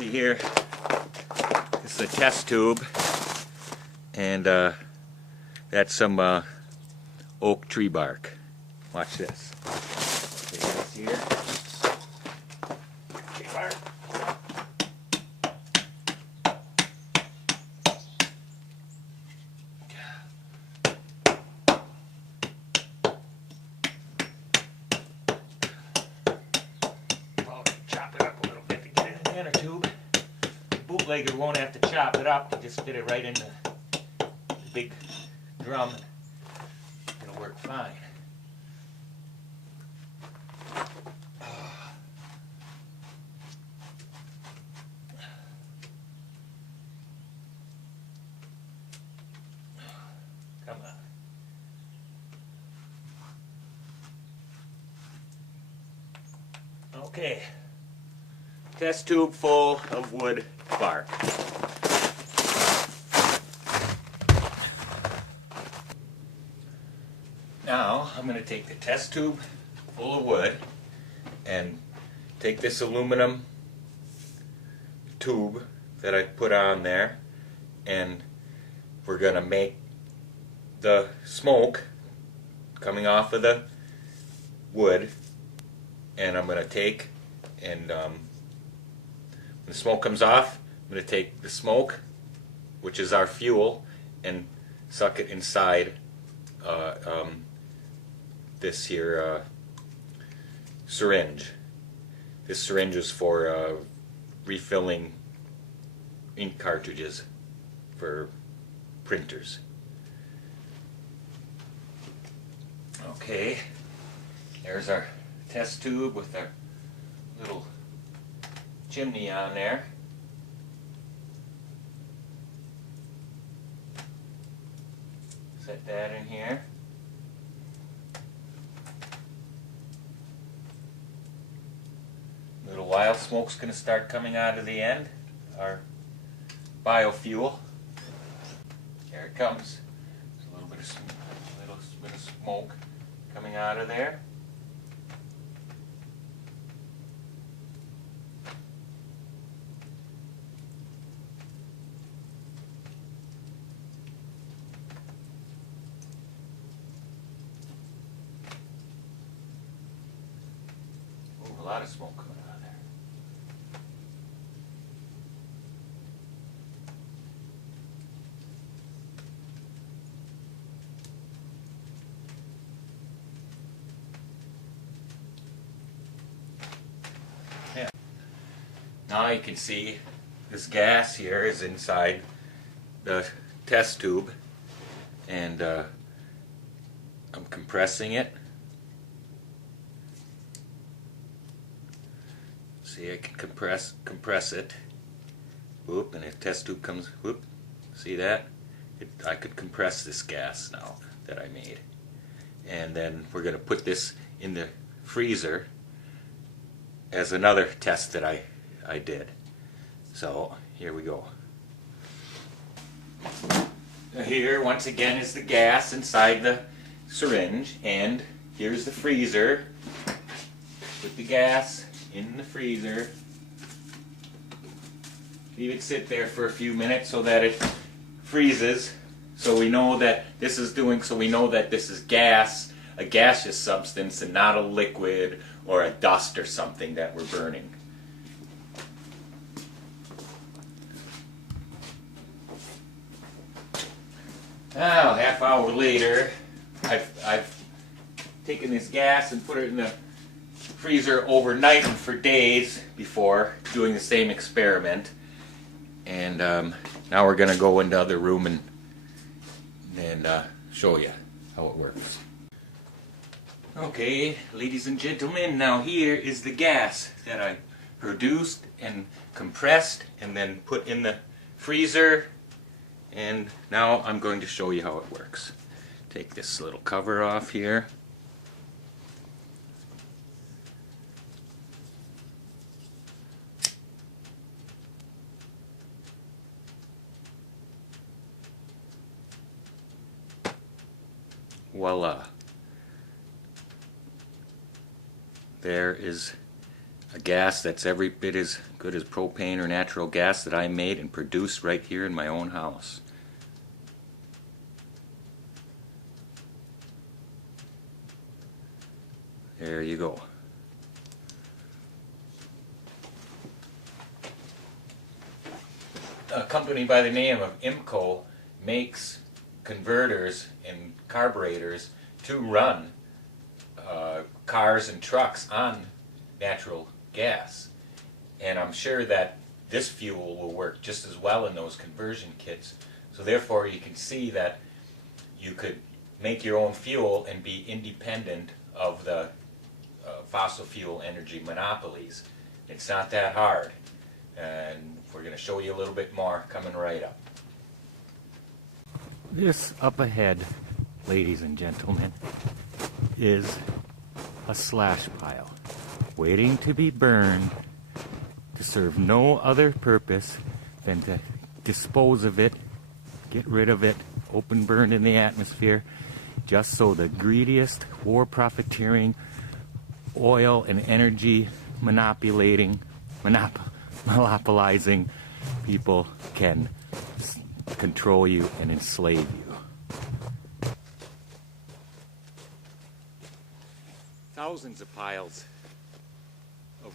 See here, this is a test tube, and that's some oak tree bark. Watch this. Okay, this here. Tree bark. Chop it up a little bit to get it in the inner tube. The bootlegger won't have to chop it up, to just fit it right in the big drum. It'll work fine. Come on. Okay. Test tube full of wood bark. Now I'm going to take the test tube full of wood and take this aluminum tube that I put on there, and we're going to make the smoke coming off of the wood, and I'm going to take and when the smoke comes off, I'm going to take the smoke, which is our fuel, and suck it inside this here syringe. This syringe is for refilling ink cartridges for printers. Okay, there's our test tube with our little chimney on there. Set that in here. A little while, smoke's going to start coming out of the end. Our biofuel. There it comes. There's a little bit of smoke coming out of there. A lot of smoke coming out of there. Yeah. Now you can see this gas here is inside the test tube, and I'm compressing it. See, I can compress it. Whoop, and the test tube comes. Whoop, see that? I could compress this gas now that I made, and then we're going to put this in the freezer as another test that I did. So here we go. Here once again is the gas inside the syringe, and here's the freezer with the gas in the freezer. Leave it sit there for a few minutes so that it freezes, so we know that this is gas, a gaseous substance, and not a liquid or a dust or something that we're burning. Now, half hour later, I've taken this gas and put it in the freezer overnight and for days before doing the same experiment, and now we're going to go into the other room and show you how it works. Okay, ladies and gentlemen, now here is the gas that I produced and compressed and then put in the freezer, and now I'm going to show you how it works. Take this little cover off here. Voila. There is a gas that's every bit as good as propane or natural gas that I made and produced right here in my own house. There you go. A company by the name of Emco makes converters and carburetors to run cars and trucks on natural gas. And I'm sure that this fuel will work just as well in those conversion kits. So therefore you can see that you could make your own fuel and be independent of the fossil fuel energy monopolies. It's not that hard. And we're going to show you a little bit more coming right up. This up ahead, ladies and gentlemen, is a slash pile waiting to be burned to serve no other purpose than to dispose of it, get rid of it, open burn in the atmosphere, just so the greediest, war-profiteering, oil and energy monopolizing people can control you and enslave you. Thousands of piles of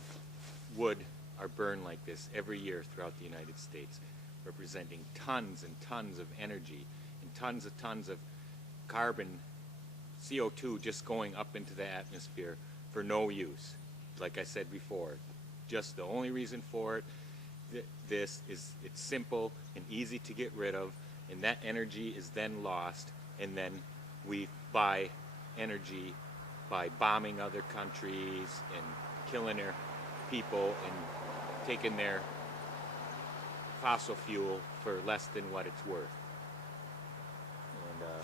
wood are burned like this every year throughout the United States, representing tons and tons of energy and tons of carbon, CO2 just going up into the atmosphere for no use. Like I said before, just the only reason for it, this is, it's simple and easy to get rid of, and that energy is then lost, and then we buy energy by bombing other countries and killing their people and taking their fossil fuel for less than what it's worth. And the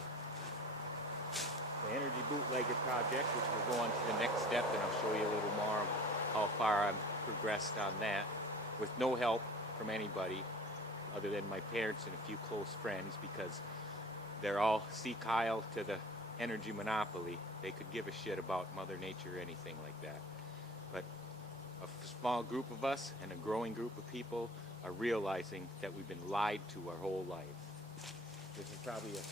Energy Bootlegger project, which will go on to the next step, and I'll show you a little more of how far I've progressed on that, with no help from anybody other than my parents and a few close friends, because they're all see Kyle to the energy monopoly. They could give a shit about Mother Nature or anything like that. But a small group of us and a growing group of people are realizing that we've been lied to our whole lives. This is probably a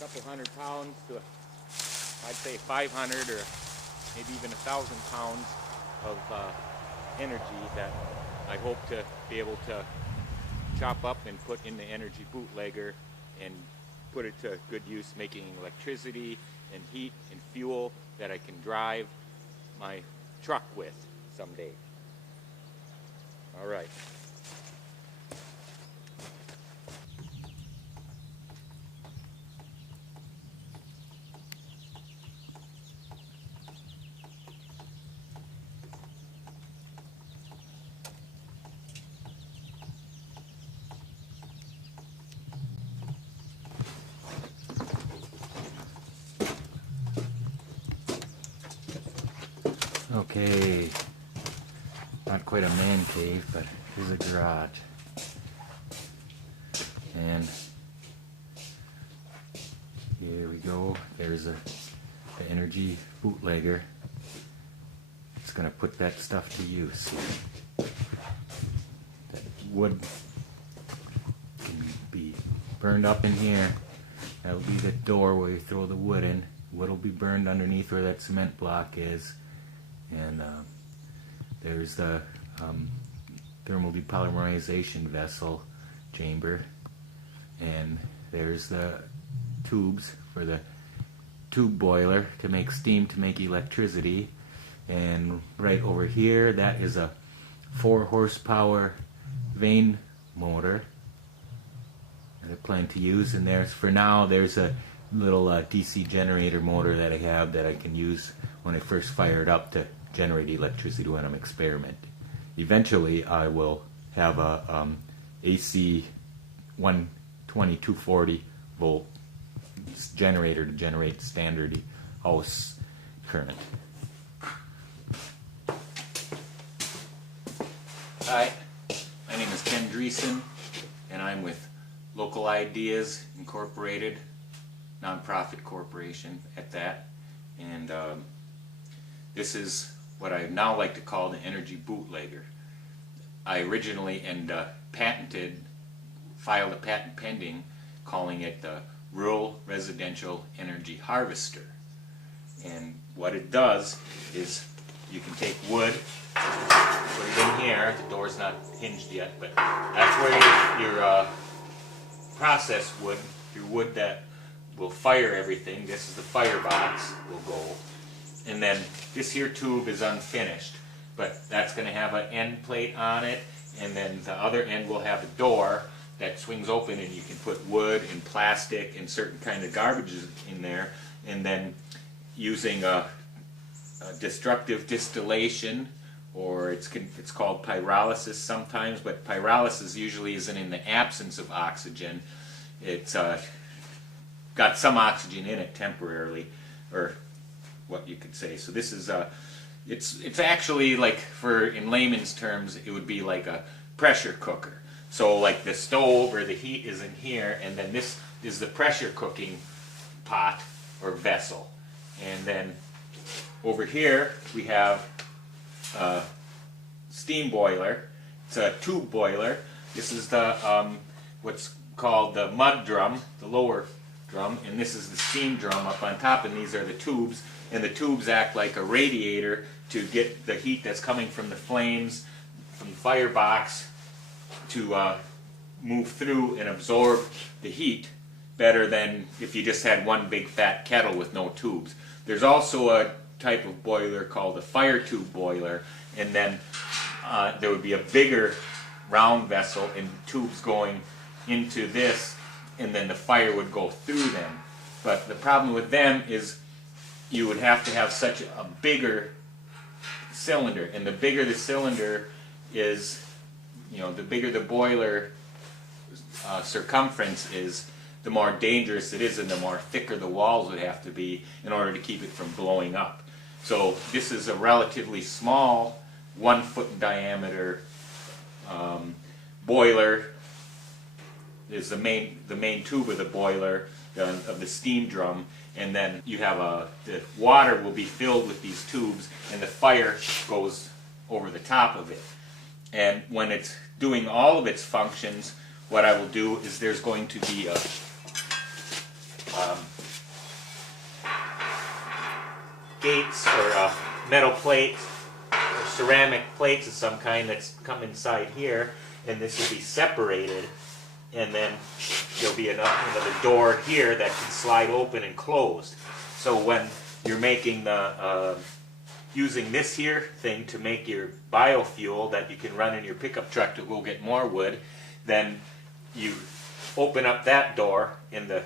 couple 100 pounds to, I'd say 500 or maybe even 1,000 pounds of energy that I hope to be able to chop up and put in the Energy Bootlegger and put it to good use, making electricity and heat and fuel that I can drive my truck with someday. All right. Okay, not quite a man cave, but here's a garage. And here we go. There's the Energy Bootlegger. It's going to put that stuff to use. That wood can be burned up in here. That'll be the door where you throw the wood in. Wood will be burned underneath where that cement block is. And there's the thermal depolymerization vessel chamber, and there's the tubes for the tube boiler to make steam to make electricity, and right over here that is a 4 horsepower vane motor that I plan to use. And there's, for now, there's a little DC generator motor that I have that I can use when I first fire it up to generate electricity when I'm experimenting. Eventually I will have a AC 120 240 volt generator to generate standard house current. Hi, my name is Ken Dreesen, and I'm with Local Ideas Incorporated, nonprofit corporation at that. And this is what I now like to call the energy bootlegger. I originally filed a patent pending, calling it the Rural Residential Energy Harvester. And what it does is you can take wood, put it in here. The door's not hinged yet, but that's where your process wood, your wood that will fire everything. This is the firebox will go. And then this here tube is unfinished, but that's going to have an end plate on it, and then the other end will have a door that swings open, and you can put wood and plastic and certain kind of garbages in there. And then using a destructive distillation, or it's called pyrolysis sometimes, but pyrolysis usually isn't in the absence of oxygen. It's got some oxygen in it temporarily, or what you could say. So this is it's actually like, in layman's terms, it would be like a pressure cooker. So like the stove or the heat is in here, and then this is the pressure cooking pot or vessel. And then over here we have a steam boiler. It's a tube boiler. This is the what's called the mud drum, the lower drum, and this is the steam drum up on top, and these are the tubes, and the tubes act like a radiator to get the heat that's coming from the flames, from the firebox, to move through and absorb the heat better than if you just had one big fat kettle with no tubes. There's also a type of boiler called a fire tube boiler, and then there would be a bigger round vessel and tubes going into this, and then the fire would go through them. But the problem with them is you would have to have such a bigger cylinder, and the bigger the cylinder is, the bigger the boiler circumference is, the more dangerous it is, and the more thicker the walls would have to be in order to keep it from blowing up. So this is a relatively small, 1 foot in diameter boiler. Is the main tube of the boiler, of the steam drum, and then you have the water will be filled with these tubes, and the fire goes over the top of it. And when it's doing all of its functions, what I will do is there's going to be a gates or metal plates or ceramic plates of some kind that's come inside here, and this will be separated, and then there'll be another door here that can slide open and closed. So when you're making using this here thing to make your biofuel that you can run in your pickup truck to go get more wood, then you open up that door, and the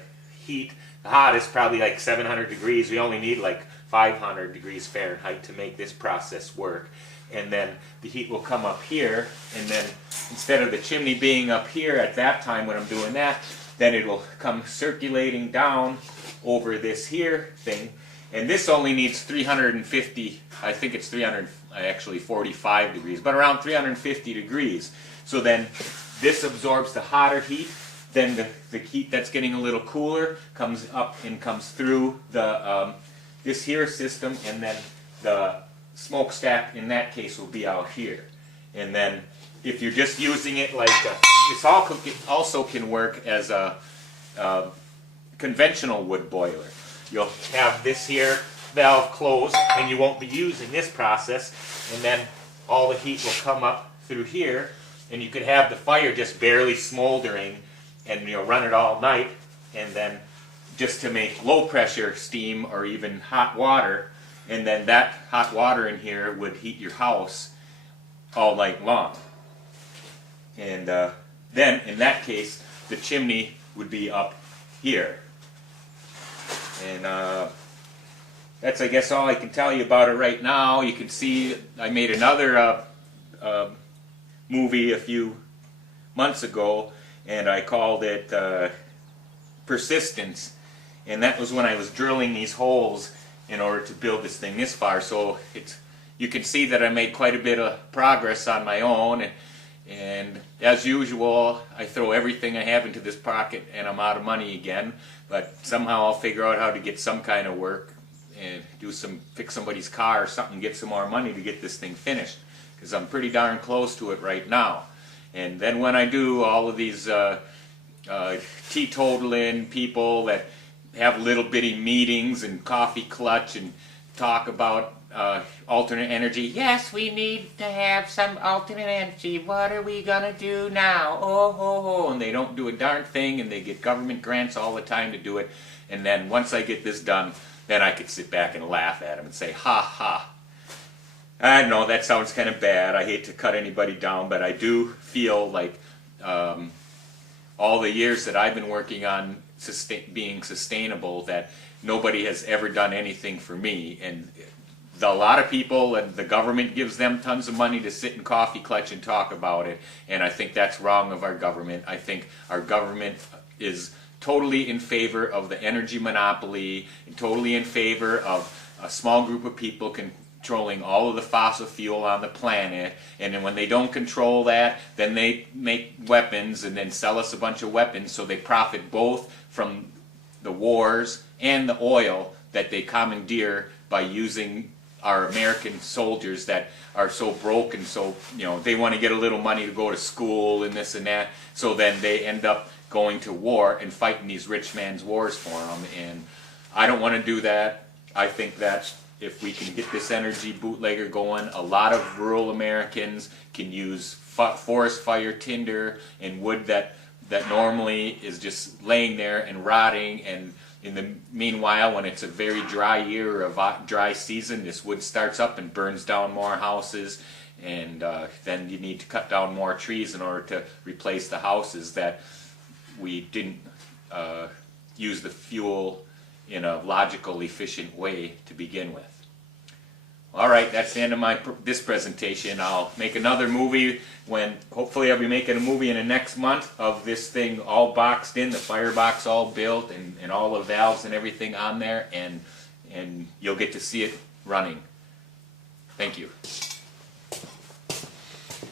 heat, the hot is probably like 700 degrees. We only need like 500 degrees Fahrenheit to make this process work. And then the heat will come up here, and then instead of the chimney being up here at that time when I'm doing that, then it will come circulating down over this here thing. And this only needs 350, I think it's 345 degrees, but around 350 degrees. So then this absorbs the hotter heat, then the heat that's getting a little cooler comes up and comes through the this here system, and then the smokestack in that case will be out here. And then if you're just using it like this also can work as a conventional wood boiler. You'll have this here valve closed, and you won't be using this process, and then all the heat will come up through here, and you could have the fire just barely smoldering, and run it all night, and then just to make low pressure steam or even hot water, and then that hot water in here would heat your house all night long. And then in that case the chimney would be up here. And that's, I guess, all I can tell you about it right now. You can see I made another movie a few months ago, and I called it Persistence, and that was when I was drilling these holes in order to build this thing this far. So you can see that I made quite a bit of progress on my own, and as usual I throw everything I have into this pocket and I'm out of money again, but somehow I'll figure out how to get some kind of work, and fix somebody's car or something, get some more money to get this thing finished, because I'm pretty darn close to it right now. And then when I do, all of these teetotaling people that have little bitty meetings and coffee clutch and talk about alternate energy. Yes, we need to have some alternate energy. What are we gonna do now? Oh ho ho! And they don't do a darn thing, and they get government grants all the time to do it. And then once I get this done, then I could sit back and laugh at them and say, ha ha. I know that sounds kind of bad. I hate to cut anybody down, but I do feel like all the years that I've been working on being sustainable, that nobody has ever done anything for me. And a lot of people, and the government gives them tons of money to sit in coffee clutch and talk about it, and I think that's wrong of our government. I think our government is totally in favor of the energy monopoly, and totally in favor of a small group of people controlling all of the fossil fuel on the planet. And then when they don't control that, then they make weapons and then sell us a bunch of weapons, so they profit both from the wars and the oil that they commandeer by using our American soldiers that are so broke, and so, you know, they want to get a little money to go to school and this and that, so then they end up going to war and fighting these rich man's wars for them. And I don't want to do that. I think that if we can get this energy bootlegger going, a lot of rural Americans can use forest fire tinder and wood that normally is just laying there and rotting. And in the meanwhile, when it's a very dry year or a dry season, this wood starts up and burns down more houses, and then you need to cut down more trees in order to replace the houses that we didn't use the fuel in a logical, efficient way to begin with. Alright, that's the end of this presentation. I'll make another movie hopefully I'll be making a movie in the next month of this thing all boxed in, the firebox all built, and all the valves and everything on there, and you'll get to see it running. Thank you.